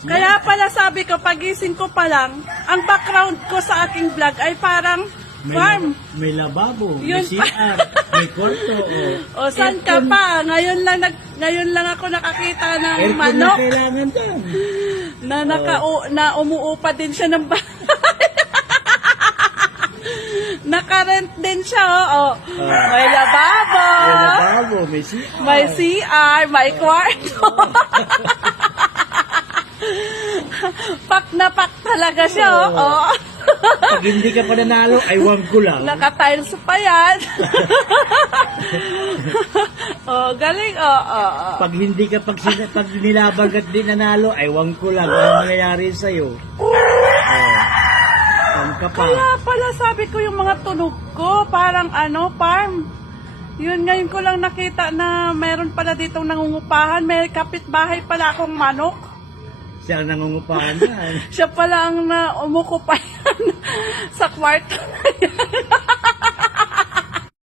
Kaya pala sabi ko, pagising ko pa lang, ang background ko sa aking vlog ay parang farm. May lababo, Yun may CR, may kwarto. O, saan ka pa? Ngayon lang ako nakakita ng Aircon na manok kailangan dyan. na umuupa din siya ng bahay. Nakarent din siya, oh. May lababo. May lababo, may CR. May CR, may kwarto. Pak na pak talaga siya, oh. Pag hindi ka pa nanalo, ay wag ko lang. Naka-tiles pa yan. Oh, galing, oh. Pag hindi ka pag nilabag at di nanalo, ay wag ko lang. Ano mangyayari sa'yo? Ka pa. Kaya pala sabi ko yung mga tunog ko, parang farm. Yun, ngayon ko lang nakita na meron pala ditong nangungupahan. May kapitbahay pala akong manok. Siya ang nangungupahan yan. Siya pala ang umukupa yan sa kwarto na yan.